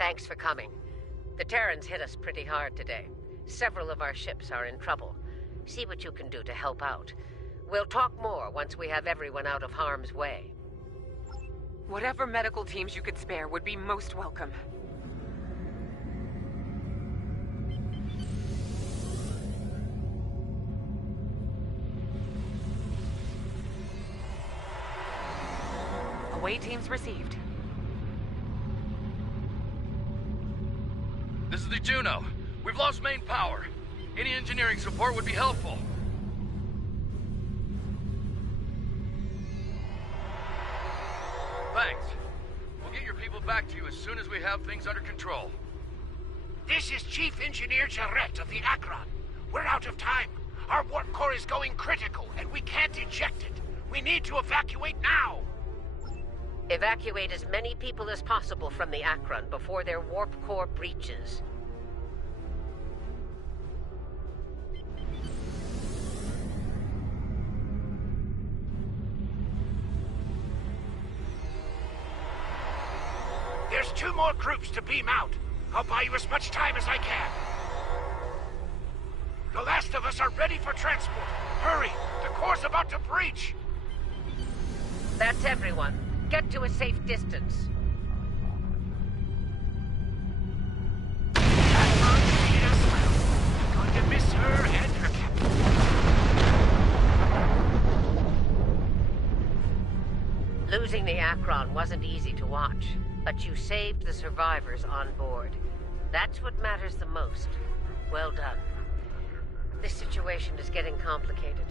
Thanks for coming. The Terrans hit us pretty hard today. Several of our ships are in trouble. See what you can do to help out. We'll talk more once we have everyone out of harm's way. Whatever medical teams you could spare would be most welcome. Away teams received. This is the Juno. We've lost main power. Any engineering support would be helpful. Thanks. We'll get your people back to you as soon as we have things under control. This is Chief Engineer Jarrett of the Akron. We're out of time. Our warp core is going critical, and we can't eject it. We need to evacuate now. Evacuate as many people as possible from the Akron before their warp core breaches. There's 2 more groups to beam out. I'll buy you as much time as I can. The last of us are ready for transport. Hurry! The core's about to breach! That's everyone. Get to a safe distance. That treated us well. I'm going to miss her and her captain. Losing the Akron wasn't easy to watch, but you saved the survivors on board. That's what matters the most. Well done. This situation is getting complicated,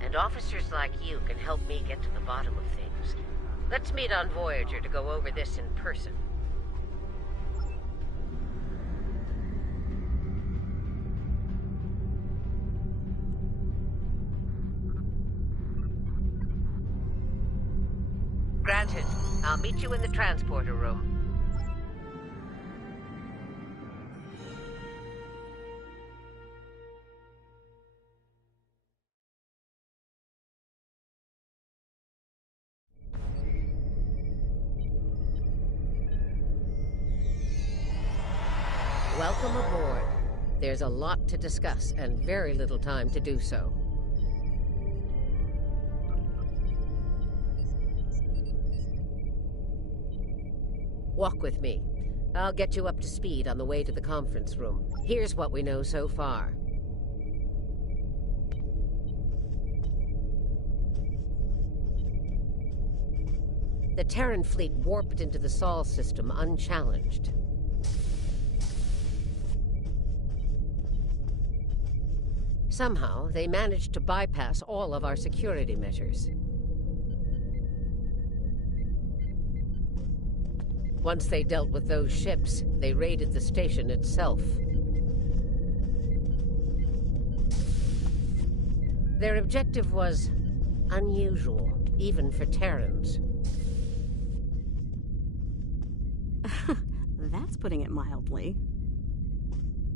and officers like you can help me get to the bottom of things. Let's meet on Voyager to go over this in person. Granted. I'll meet you in the transporter room. Welcome aboard. There's a lot to discuss and very little time to do so. Walk with me. I'll get you up to speed on the way to the conference room. Here's what we know so far. The Terran fleet warped into the Sol system unchallenged. Somehow, they managed to bypass all of our security measures. Once they dealt with those ships, they raided the station itself. Their objective was unusual, even for Terrans. That's putting it mildly.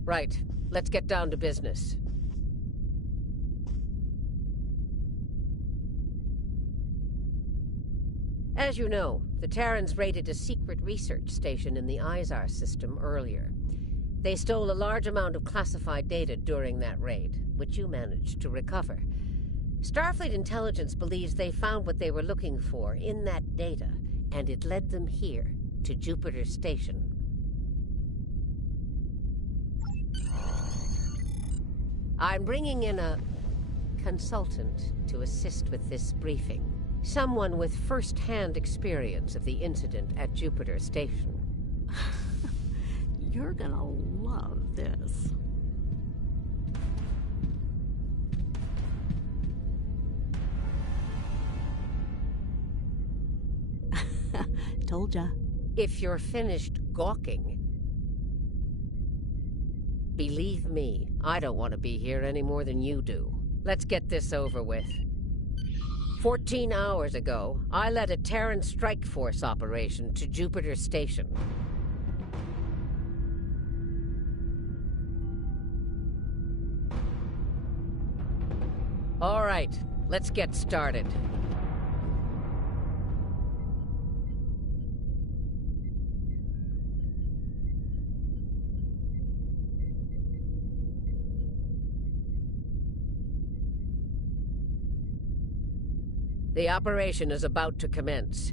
Right. Let's get down to business. As you know, the Terrans raided a secret research station in the Izar system earlier. They stole a large amount of classified data during that raid, which you managed to recover. Starfleet intelligence believes they found what they were looking for in that data, and it led them here, to Jupiter Station. I'm bringing in a consultant to assist with this briefing. Someone with first-hand experience of the incident at Jupiter Station. You're gonna love this. Told ya. If you're finished gawking, believe me, I don't want to be here any more than you do. Let's get this over with. 14 hours ago, I led a Terran strike force operation to Jupiter Station. All right, let's get started. The operation is about to commence.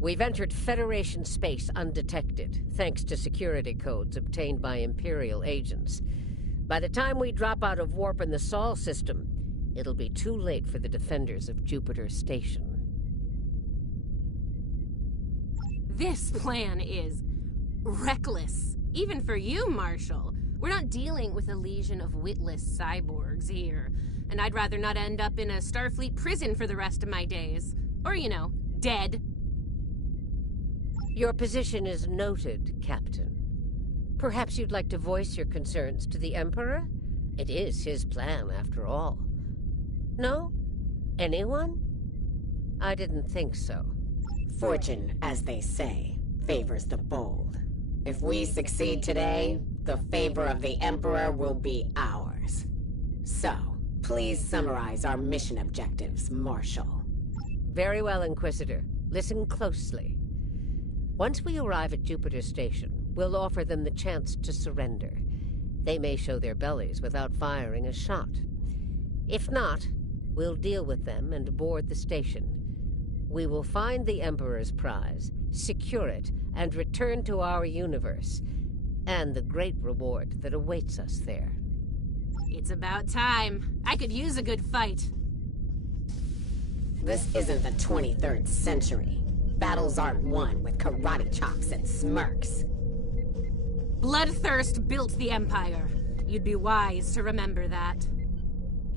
We've entered Federation space undetected, thanks to security codes obtained by Imperial agents. By the time we drop out of warp in the Sol system, it'll be too late for the defenders of Jupiter Station. This plan is reckless, even for you, Marshal. We're not dealing with a legion of witless cyborgs here, and I'd rather not end up in a Starfleet prison for the rest of my days. Or, dead. Your position is noted, Captain. Perhaps you'd like to voice your concerns to the Emperor? It is his plan, after all. No? Anyone? I didn't think so. Fortune, as they say, favors the bold. If we succeed today, the favor of the Emperor will be ours. So, please summarize our mission objectives, Marshal. Very well, Inquisitor. Listen closely. Once we arrive at Jupiter Station, we'll offer them the chance to surrender. They may show their bellies without firing a shot. If not, we'll deal with them and board the station. We will find the Emperor's prize, secure it, and return to our universe, and the great reward that awaits us there. It's about time. I could use a good fight. This isn't the 23rd century. Battles aren't won with karate chops and smirks. Bloodthirst built the Empire. You'd be wise to remember that.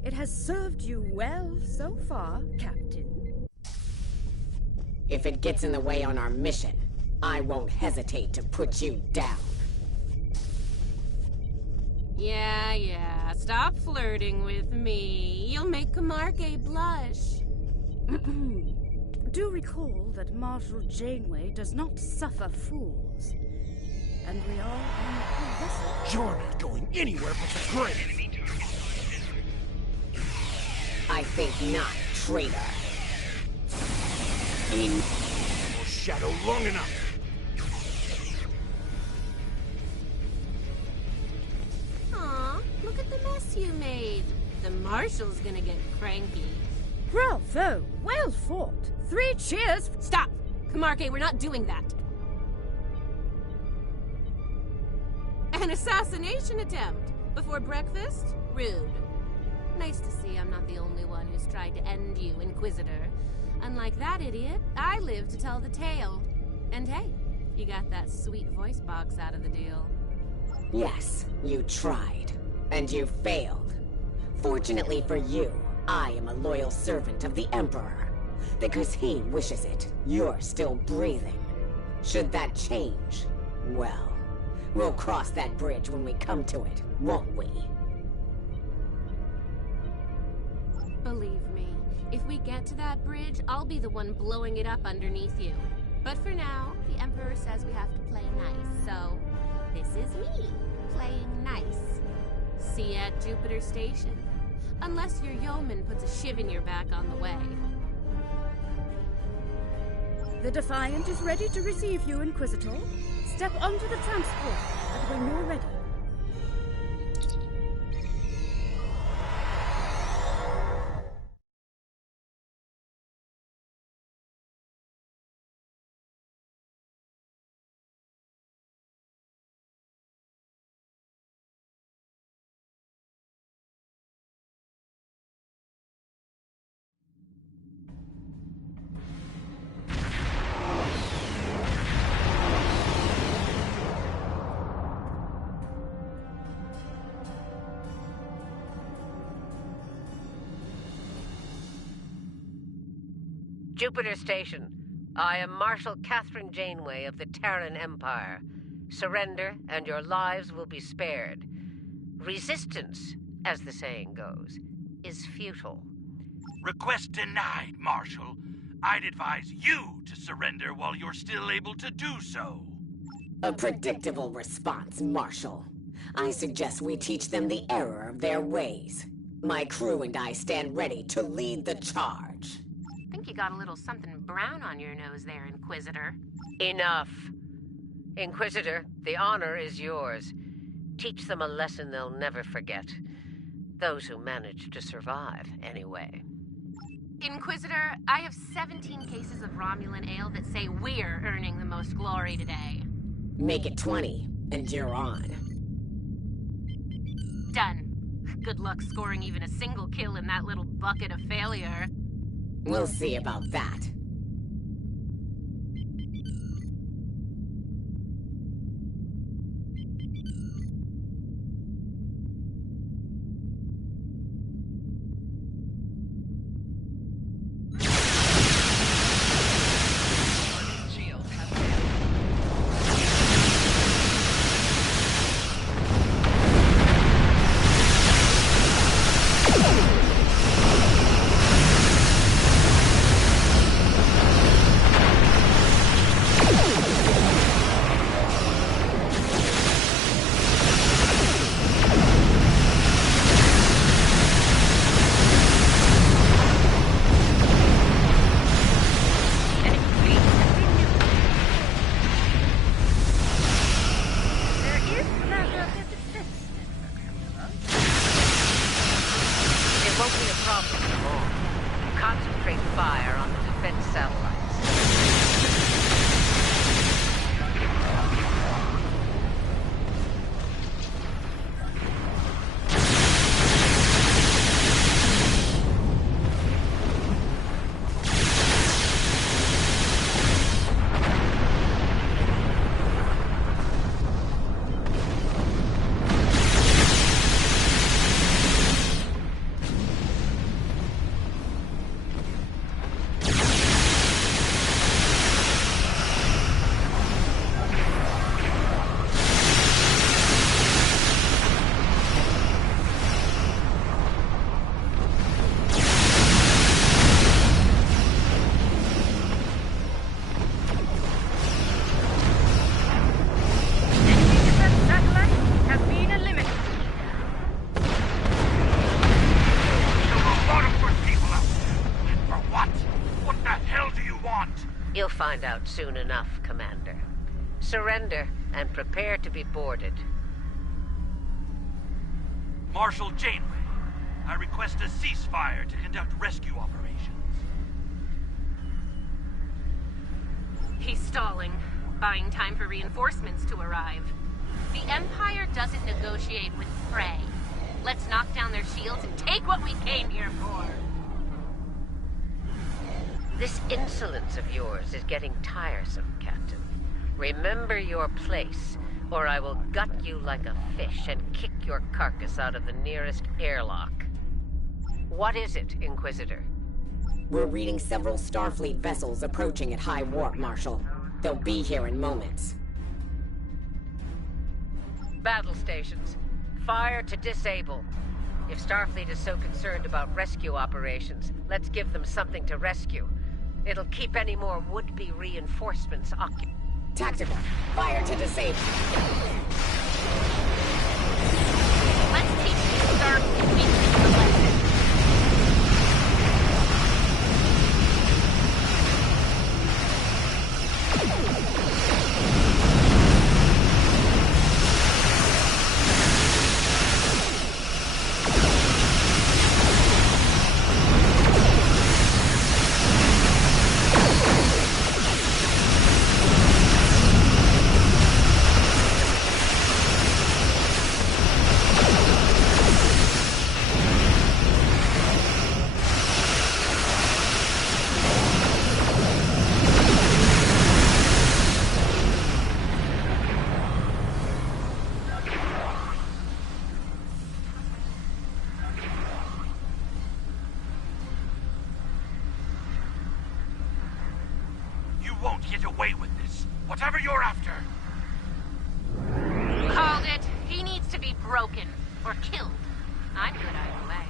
It has served you well so far, Captain. If it gets in the way on our mission, I won't hesitate to put you down. Yeah, stop flirting with me. You'll make Camargue blush. Do recall that Marshal Janeway does not suffer fools. And we are on a vessel. You're not going anywhere but the grave. I think not, traitor. Shadow long enough. Aw, look at the mess you made. The Marshal's gonna get cranky. Bravo! Well fought! 3 cheers! Stop! Camargue, we're not doing that. An assassination attempt before breakfast? Rude. Nice to see I'm not the only one who's tried to end you, Inquisitor. Unlike that idiot, I live to tell the tale. And hey, you got that sweet voice box out of the deal. Yes, you tried. And you failed. Fortunately for you, I am a loyal servant of the Emperor. Because he wishes it, you're still breathing. Should that change, well, we'll cross that bridge when we come to it, won't we? Believe me, if we get to that bridge, I'll be the one blowing it up underneath you. But for now, the Emperor says we have to play nice, so this is me, playing nice. See you at Jupiter Station. Unless your yeoman puts a shiv in your back on the way. The Defiant is ready to receive you, Inquisitor. Step onto the transport pad when you're ready. Jupiter Station. I am Marshal Catherine Janeway of the Terran Empire. Surrender, and your lives will be spared. Resistance, as the saying goes, is futile. Request denied, Marshal. I'd advise you to surrender while you're still able to do so. A predictable response, Marshal. I suggest we teach them the error of their ways. My crew and I stand ready to lead the charge. Think you got a little something brown on your nose there, Inquisitor. Enough. Inquisitor, the honor is yours. Teach them a lesson they'll never forget. Those who manage to survive, anyway. Inquisitor, I have 17 cases of Romulan ale that say we're earning the most glory today. Make it 20, and you're on. Done. Good luck scoring even a single kill in that little bucket of failure. We'll see about that. You'll find out soon enough, Commander. Surrender and prepare to be boarded. Marshal Janeway, I request a ceasefire to conduct rescue operations. He's stalling, buying time for reinforcements to arrive. The Empire doesn't negotiate with prey. Let's knock down their shields and take what we came here for. This insolence of yours is getting tiresome, Captain. Remember your place, or I will gut you like a fish and kick your carcass out of the nearest airlock. What is it, Inquisitor? We're reading several Starfleet vessels approaching at high warp, Marshal. They'll be here in moments. Battle stations. Fire to disable. If Starfleet is so concerned about rescue operations, let's give them something to rescue. It'll keep any more would-be reinforcements occupied. Tactical. Fire to disable. Let's teach these Starfleet weaklings a lesson. Won't get away with this. Whatever you're after. Called it. He needs to be broken. Or killed. I'm good either way.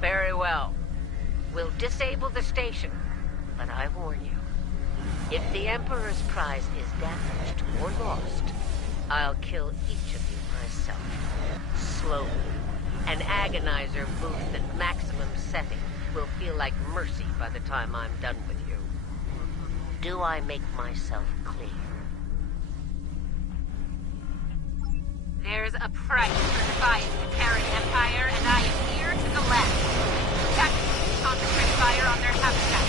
Very well. We'll disable the station. But I warn you, if the Emperor's prize is damaged or lost, I'll kill each of you myself. Slowly. An agonizer boost at maximum setting will feel like mercy by the time I'm done with you. Do I make myself clear? There's a price for the spies the Terran Empire, and I am here to the left. Tactically concentrate fire on their habitat.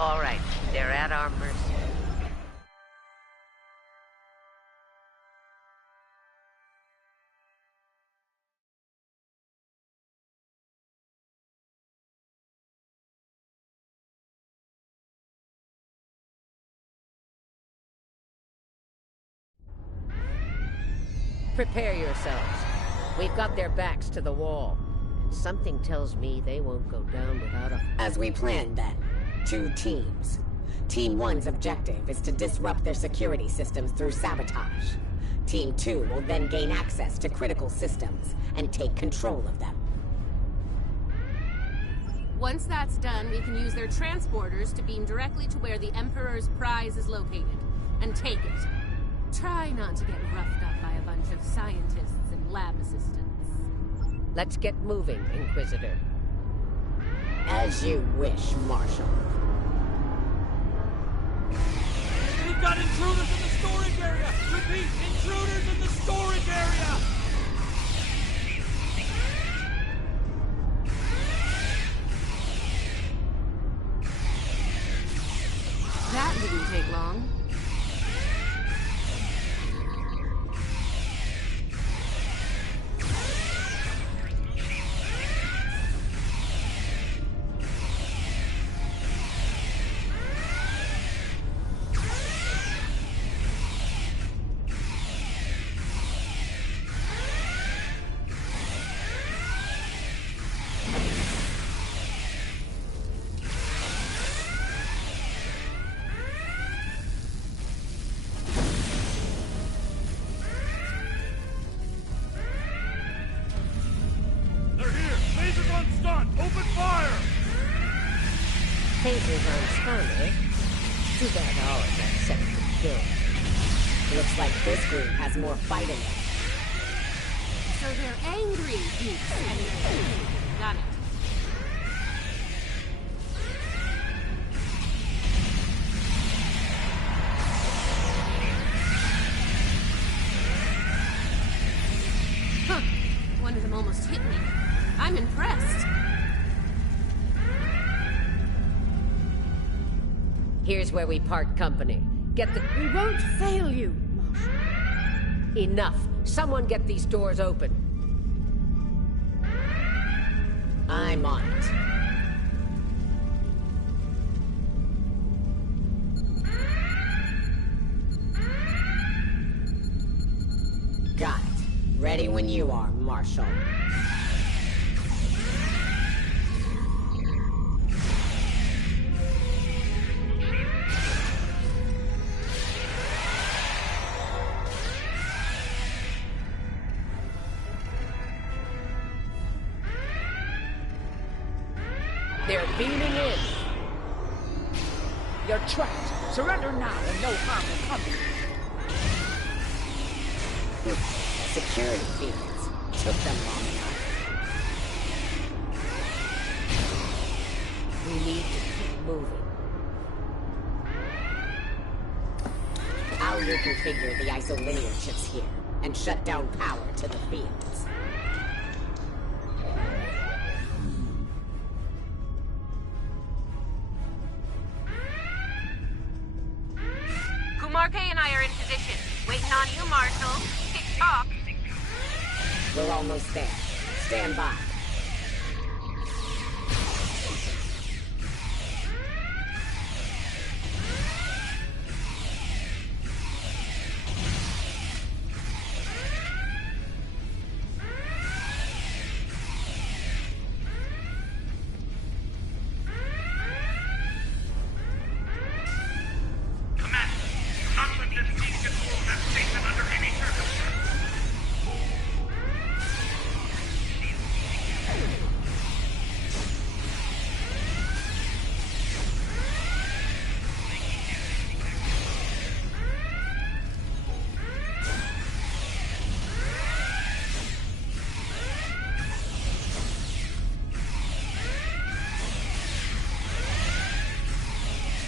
All right, they're at our mercy. Prepare yourselves. We've got their backs to the wall. Something tells me they won't go down without a... As we planned then, 2 teams. Team 1's objective is to disrupt their security systems through sabotage. Team 2 will then gain access to critical systems and take control of them. Once that's done, we can use their transporters to beam directly to where the Emperor's prize is located, and take it. Try not to get roughed up by a bunch of scientists and lab assistants. Let's get moving, Inquisitor. As you wish, Marshal. We've got intruders in the storage area! Repeat, intruders in the storage area! That didn't take long. Tasers on stun, eh? Too bad ours are set to kill. Looks like this group has more fight in them. So they're angry geeks and they're... Got it. Huh. One of them almost hit me. I'm impressed. Here's where we part company. Get the... We won't fail you, Marshal. Enough. Someone get these doors open. I'm on it. Got it. Ready when you are, Marshal. They're beaming in. You're trapped. Surrender now and no harm will come to you. Security fields. Took them long enough. We need to keep moving. I'll reconfigure the isolinear chips here and shut down power to the fields. Marque and I are in position. Waiting on you, Marshal. Tick-tock. We're almost there. Stand by.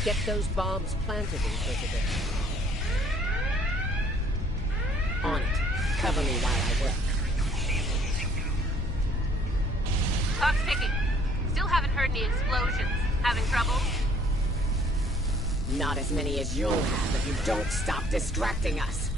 Get those bombs planted, Inquisitor. On it. Cover me while I work. Clock's ticking. Still haven't heard any explosions. Having trouble? Not as many as you'll have if you don't stop distracting us.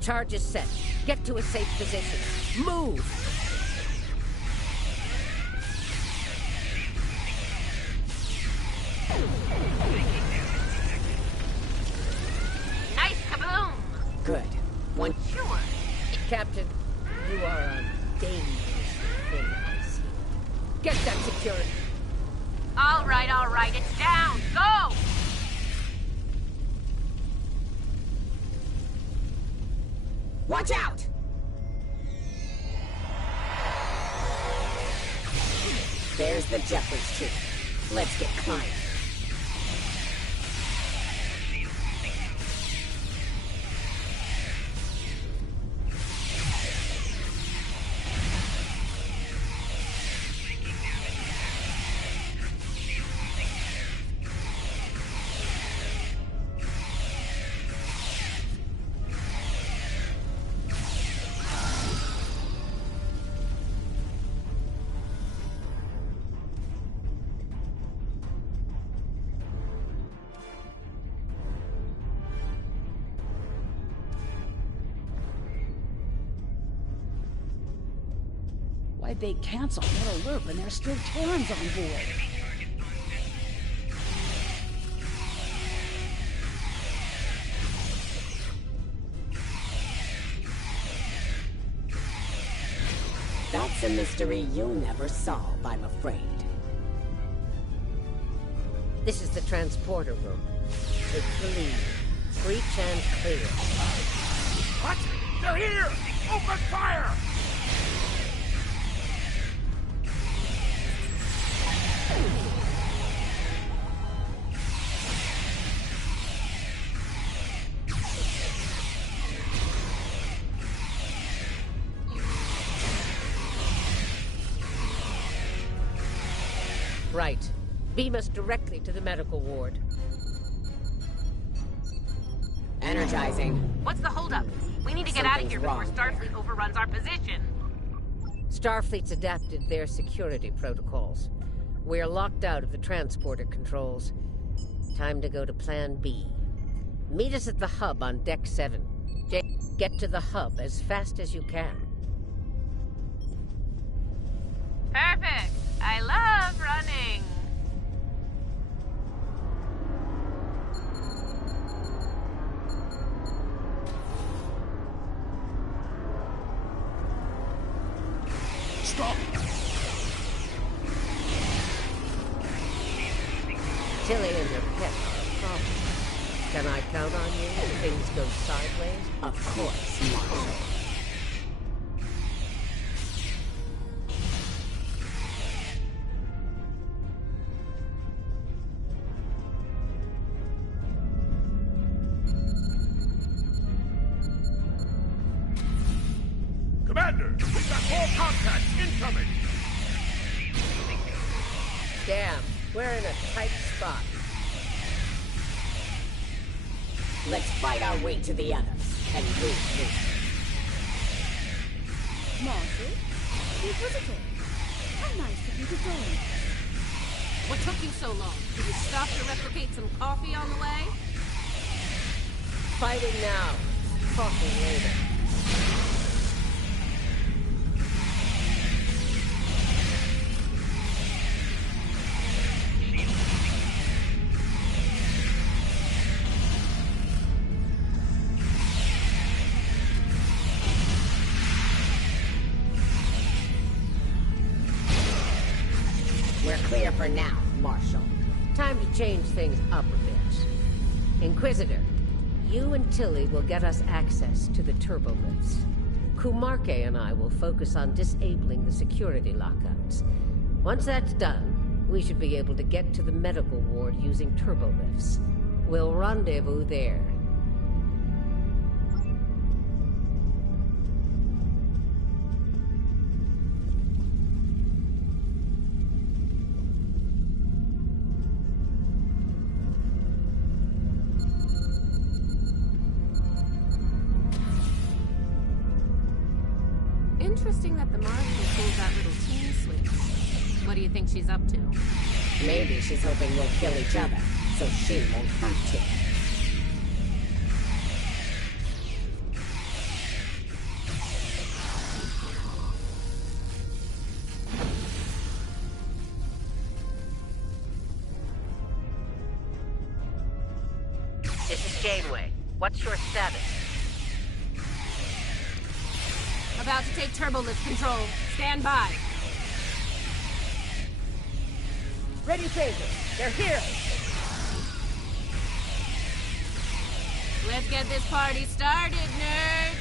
Charge is set. Get to a safe position. Move! Nice kaboom! Good. One. Sure. Captain, you are a dangerous thing, I see. Get that security! All right, it's down. Go! Watch out! There's the Jeffries tree. Let's get climbing. Why'd they cancel that alert when there's still Terrans on board? That's a mystery you'll never solve, I'm afraid. This is the transporter room. Take the lead. Breach and clear. What? They're here! Open fire! Right. Beam us directly to the medical ward. Energizing. What's the holdup? We need to get out of here before Starfleet overruns our position. Starfleet's adapted their security protocols. We're locked out of the transporter controls. Time to go to Plan B. Meet us at the hub on Deck 7. Get to the hub as fast as you can. Perfect. I love running. Stop! Tilly and her pet are a problem. Can I count on you if things go sideways? Of course, Marshal. Commander, we've got more contacts incoming! Damn, we're in a tight spot. Let's fight our way to the others and move. Marshal? You visitor? How nice of you to join. What took you so long? Did you stop to replicate some coffee on the way? Fighting now. Talking later. for now, Marshal. Time to change things up a bit. Inquisitor, you and Tilly will get us access to the turbolifts. Kumarke and I will focus on disabling the security lockouts. Once that's done, we should be able to get to the medical ward using turbolifts. We'll rendezvous there. Interesting that the Marshal pulled that little team switch. What do you think she's up to? Maybe she's hoping we'll kill each other, so she won't have to. This is Janeway. What's your status? About to take turbolift control. Stand by. Ready, Phaser. They're here. Let's get this party started, nerds.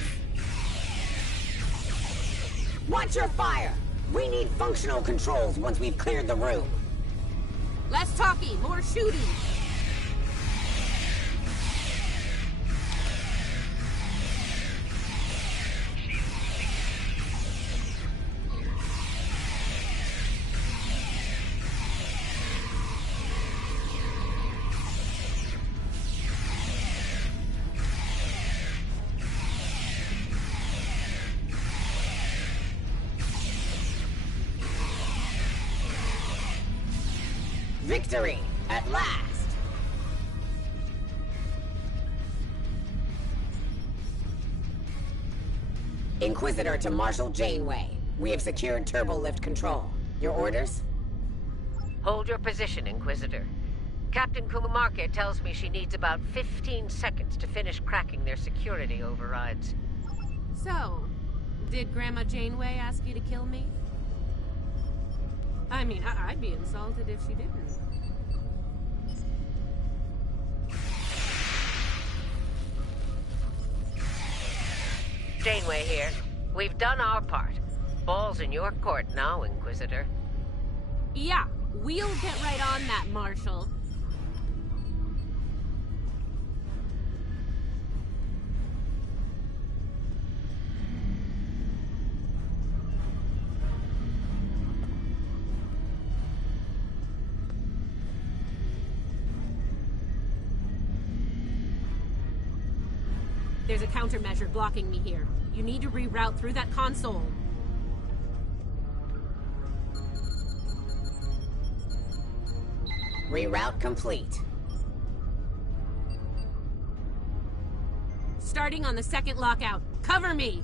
Watch your fire! We need functional controls once we've cleared the room. Less talking, more shooting. Victory! At last! Inquisitor to Marshal Janeway. We have secured turbolift control. Your orders? Hold your position, Inquisitor. Captain Kumarke tells me she needs about 15 seconds to finish cracking their security overrides. So, did Grandma Janeway ask you to kill me? I mean, I'd be insulted if she didn't. Janeway here. We've done our part. Ball's in your court now, Inquisitor. Yeah, we'll get right on that, Marshal. There's a countermeasure blocking me here. You need to reroute through that console. Reroute complete. Starting on the second lockout. Cover me!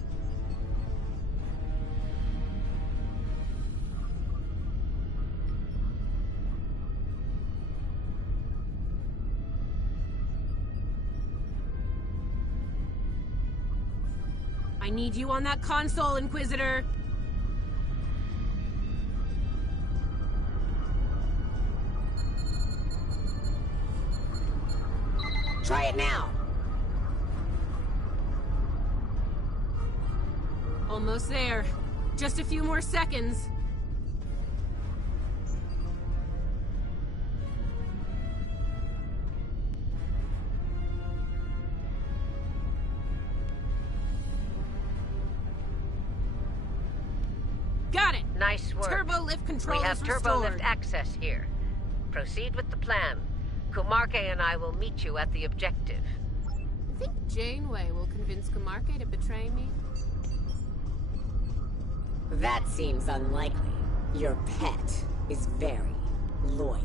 I need you on that console, Inquisitor! Try it now! Almost there. Just a few more seconds. Got it! Nice work. Turbo-lift control We have is turbo-lift restored. access here. Proceed with the plan. Kumarke and I will meet you at the objective. I think Janeway will convince Kumarke to betray me. That seems unlikely. Your pet is very loyal.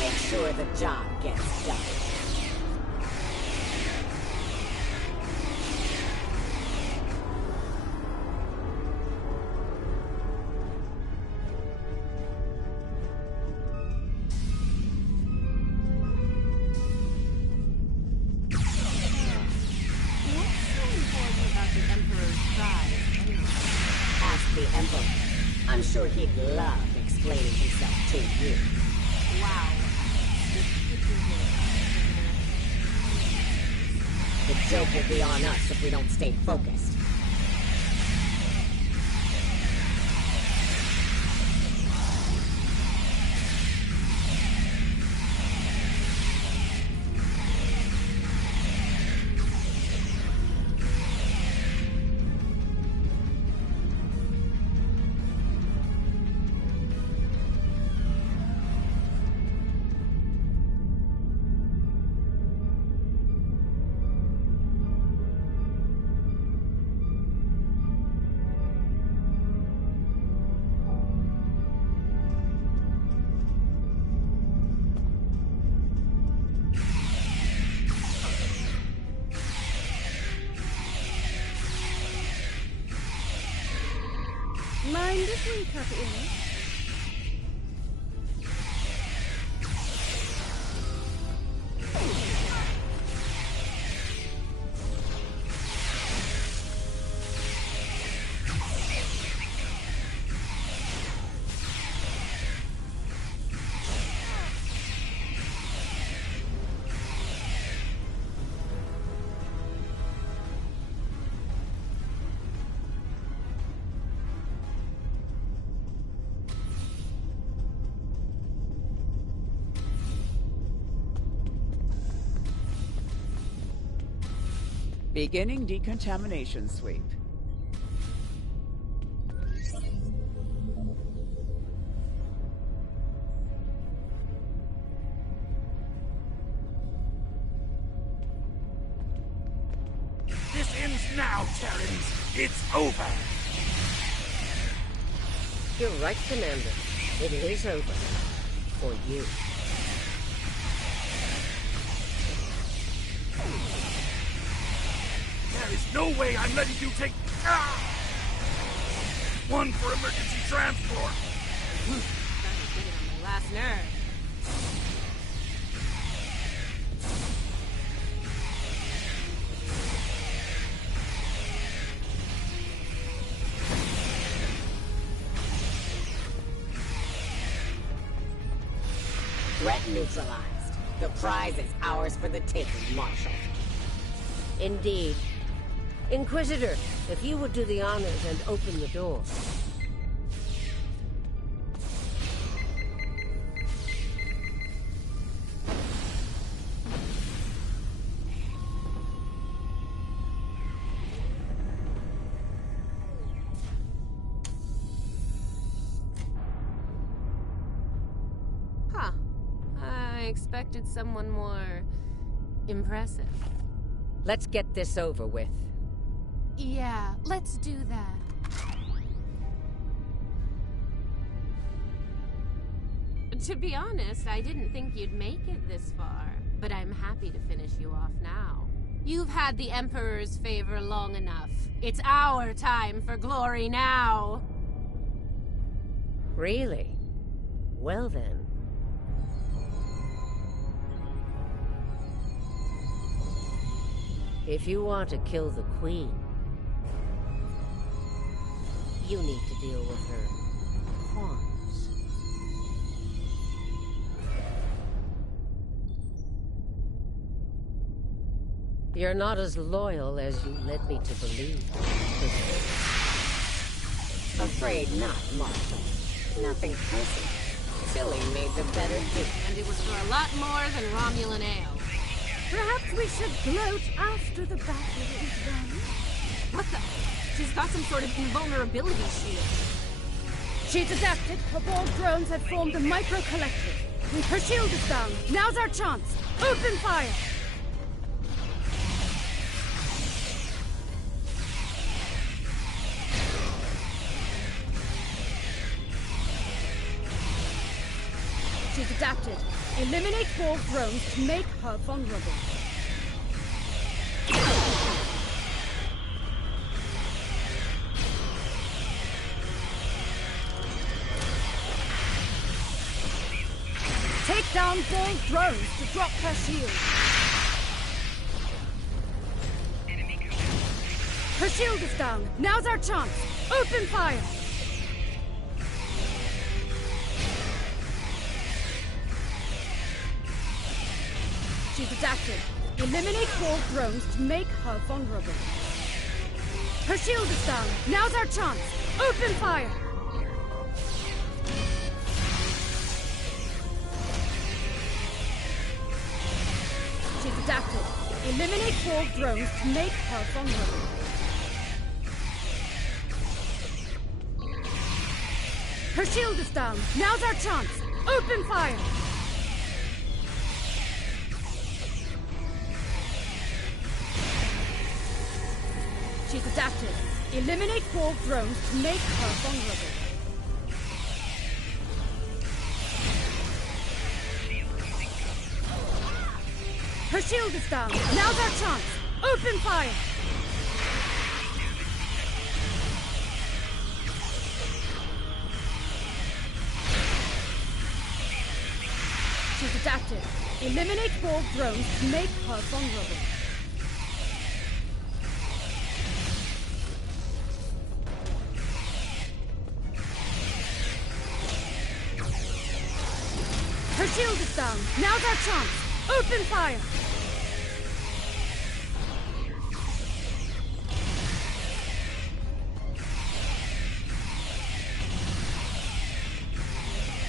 make sure the job gets done. I'm sure he'd love explaining himself to you. Wow. The joke will be on us if we don't stay focused. Mind if we cut in? Beginning decontamination sweep. This ends now, Terrans. It's over. You're right, Commander. It is over. For you. There is no way I'm letting you take... One for emergency transport. Started getting on my last nerve. Threat neutralized. The prize is ours for the taking, Marshal. Indeed. Inquisitor, if you would do the honors and open the door. Huh. I expected someone more impressive. Let's get this over with. Yeah, let's do that. To be honest, I didn't think you'd make it this far, but I'm happy to finish you off now. You've had the Emperor's favor long enough. It's our time for glory now. Really? Well then. If you want to kill the Queen, you need to deal with her pawns. You're not as loyal as you led me to believe. Afraid not, Marshal. Nothing personal. Tilly made the better deal. And it was for a lot more than Romulan ale. Perhaps we should gloat after the battle is done. What the? She's got some sort of invulnerability shield. She's adapted. Cabal drones have formed a micro-collective. Her shield is down. Now's our chance. Open fire! She's adapted. Eliminate Borg drones to make her vulnerable. Take down Borg drones to drop her shield. Her shield is down. Now's our chance. Open fire! She's adapted. Eliminate Borg drones to make her vulnerable. Her shield is down. Now's our chance. Open fire! She's adapted. Eliminate Borg drones to make her vulnerable. Her shield is down. Now's our chance. Open fire! She's adapted. Eliminate Borg drones to make her vulnerable. Her shield is down. Now's our chance. Open fire! She's adapted. Eliminate Borg drones to make her vulnerable. Her shield is down. Now's our chance. Open fire!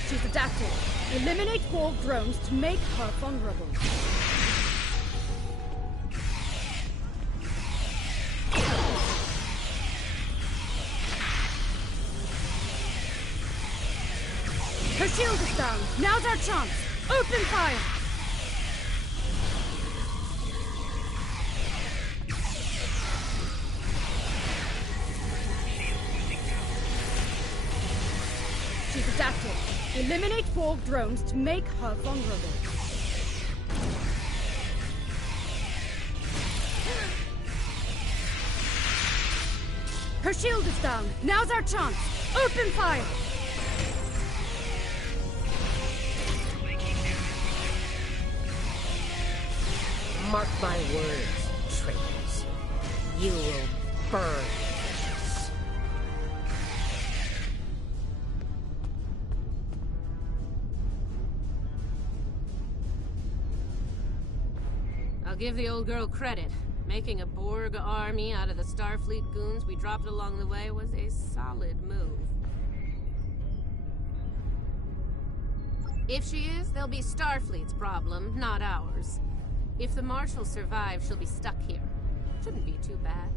She's adapted. Eliminate Borg drones to make her vulnerable. Her shield is down. Now's our chance. Open fire! She's adapted. Eliminate Borg drones to make her vulnerable. Her shield is down. Now's our chance. Open fire! Mark my words, traitors. You will burn. I'll give the old girl credit. Making a Borg army out of the Starfleet goons we dropped along the way was a solid move. If she is, they'll be Starfleet's problem, not ours. If the Marshal survives, she'll be stuck here. Shouldn't be too bad.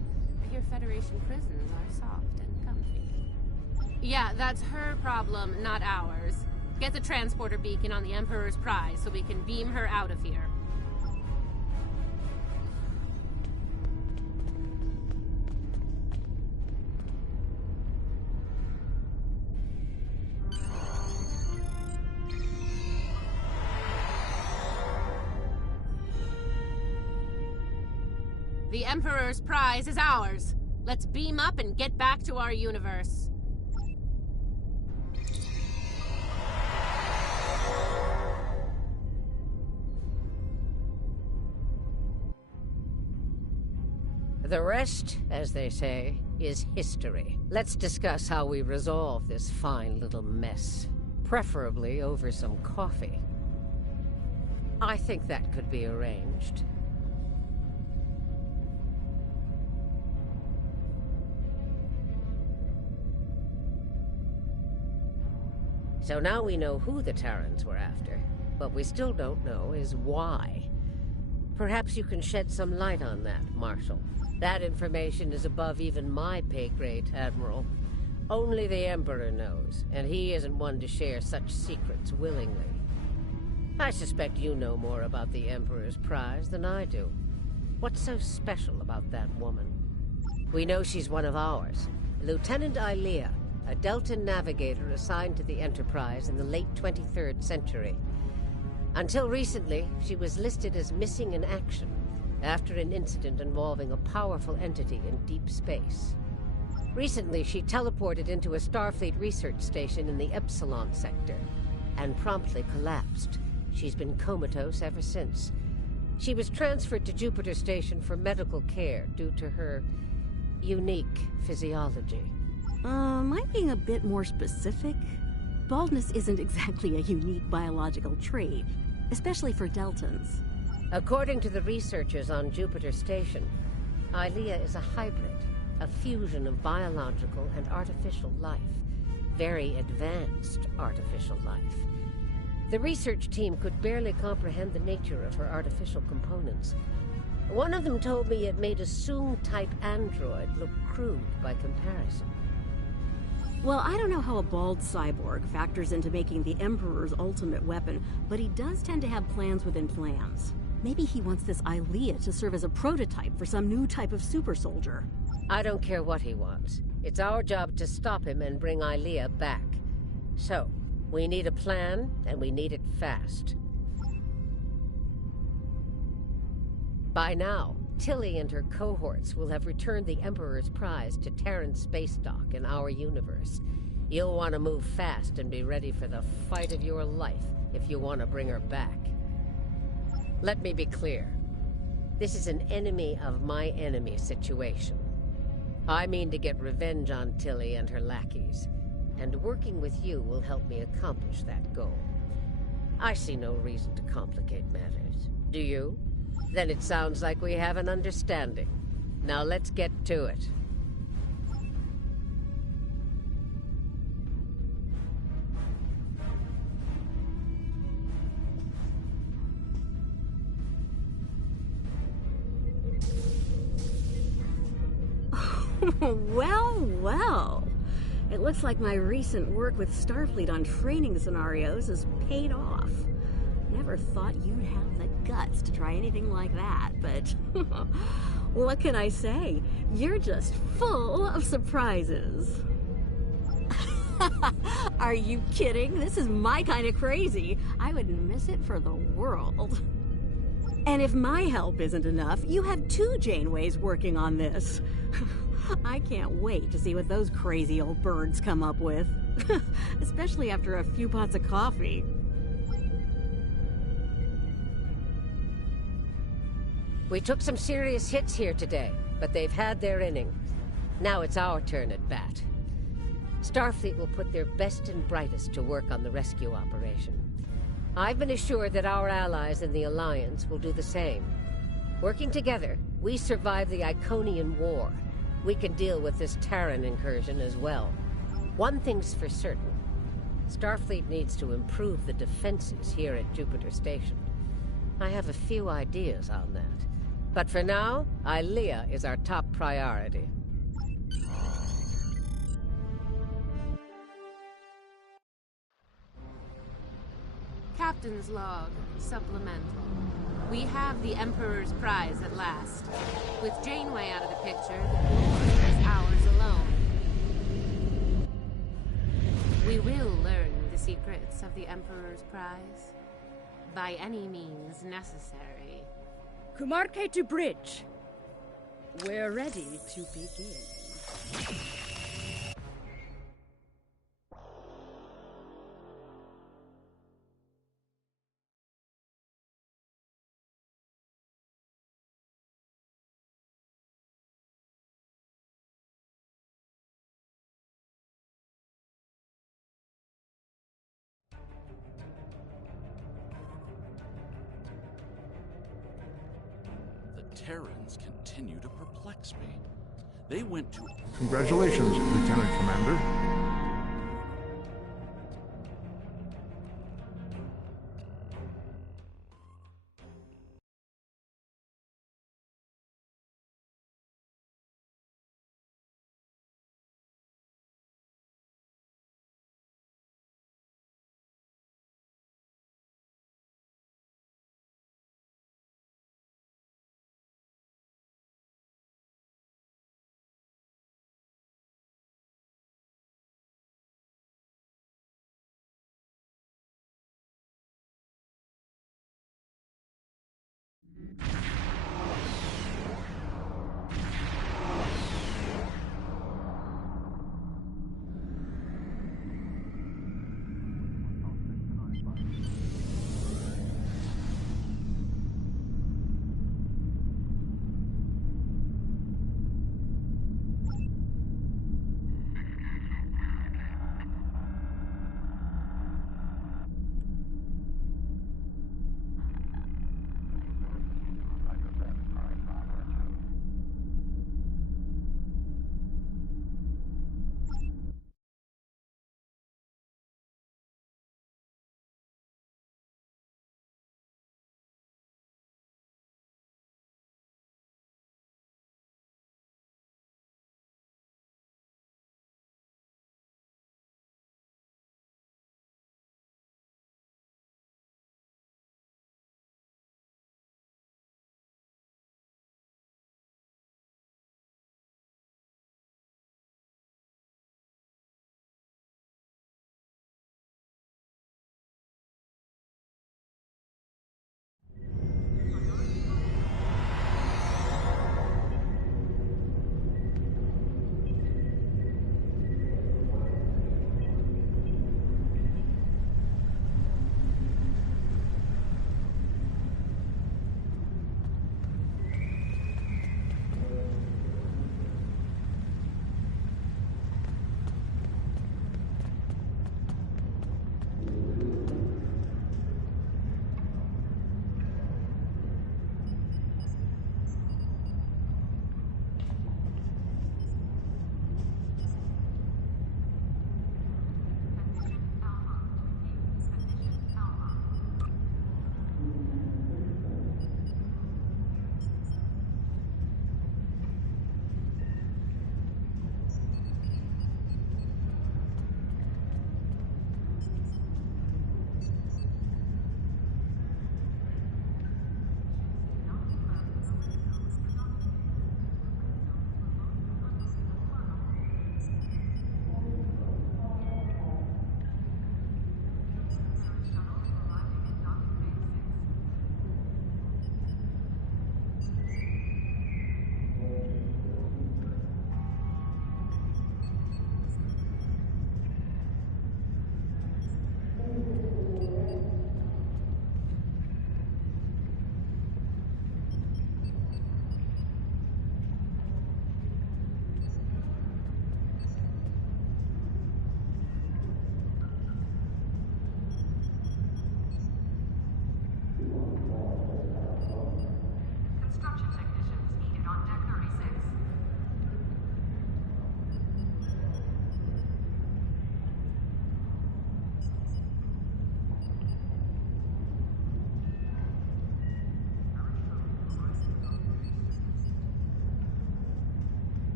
I hear Federation prisons are soft and comfy. Yeah, that's her problem, not ours. Get the transporter beacon on the Emperor's prize so we can beam her out of here. The Emperor's prize is ours. Let's beam up and get back to our universe. The rest, as they say, is history. Let's discuss how we resolve this fine little mess. Preferably over some coffee. I think that could be arranged. So now we know who the Terrans were after. What we still don't know is why. Perhaps you can shed some light on that, Marshal. That information is above even my pay grade, Admiral. Only the Emperor knows, and he isn't one to share such secrets willingly. I suspect you know more about the Emperor's prize than I do. What's so special about that woman? We know she's one of ours. Lieutenant Ilea, a Delta navigator assigned to the Enterprise in the late 23rd century. Until recently, she was listed as missing in action after an incident involving a powerful entity in deep space. Recently, she teleported into a Starfleet research station in the Epsilon sector and promptly collapsed. She's been comatose ever since. She was transferred to Jupiter Station for medical care due to her unique physiology. Am I being a bit more specific? Baldness isn't exactly a unique biological trait, especially for Deltans. According to the researchers on Jupiter Station, Ilea is a hybrid, a fusion of biological and artificial life. Very advanced artificial life. The research team could barely comprehend the nature of her artificial components. One of them told me it made a Soong-type android look crude by comparison. Well, I don't know how a bald cyborg factors into making the Emperor's ultimate weapon, but he does tend to have plans within plans. Maybe he wants this Ilea to serve as a prototype for some new type of super soldier. I don't care what he wants. It's our job to stop him and bring Ilea back. So, we need a plan, and we need it fast. By now, Tilly and her cohorts will have returned the Emperor's prize to Terran space dock in our universe. You'll want to move fast and be ready for the fight of your life if you want to bring her back. Let me be clear. This is an enemy of my enemy situation. I mean to get revenge on Tilly and her lackeys, and working with you will help me accomplish that goal. I see no reason to complicate matters. Do you? Then it sounds like we have an understanding. Now let's get to it. Well, well. It looks like my recent work with Starfleet on training scenarios has paid off. Never thought you'd have the guts to try anything like that, but what can I say? You're just full of surprises. Are you kidding? This is my kind of crazy. I wouldn't miss it for the world. And if my help isn't enough, you have 2 Janeways working on this. I can't wait to see what those crazy old birds come up with. Especially after a few pots of coffee. We took some serious hits here today, but they've had their inning. Now it's our turn at bat. Starfleet will put their best and brightest to work on the rescue operation. I've been assured that our allies in the Alliance will do the same. Working together, we survived the Iconian War. We can deal with this Terran incursion as well. One thing's for certain. Starfleet needs to improve the defenses here at Jupiter Station. I have a few ideas on that. But for now, Ilea is our top priority. Captain's log, supplemental. We have the Emperor's prize at last. With Janeway out of the picture, the war is ours alone. We will learn the secrets of the Emperor's prize. By any means necessary. Kumarke to bridge. We're ready to begin. Terrans continue to perplex me. They went to... Congratulations, Lieutenant Commander.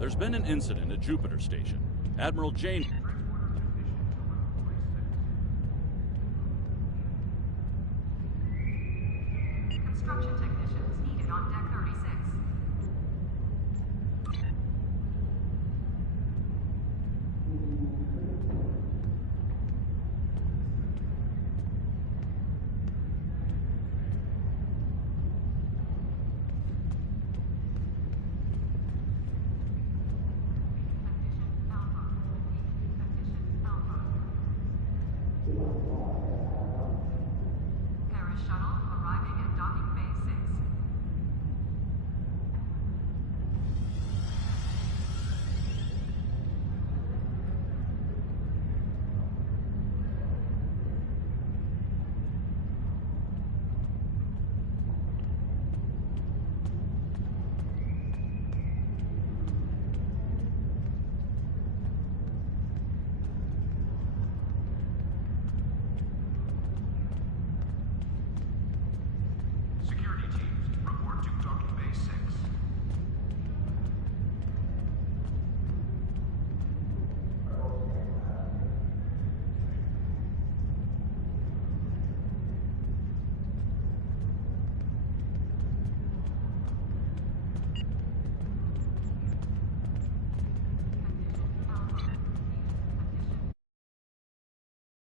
There's been an incident at Jupiter Station. Admiral Jane...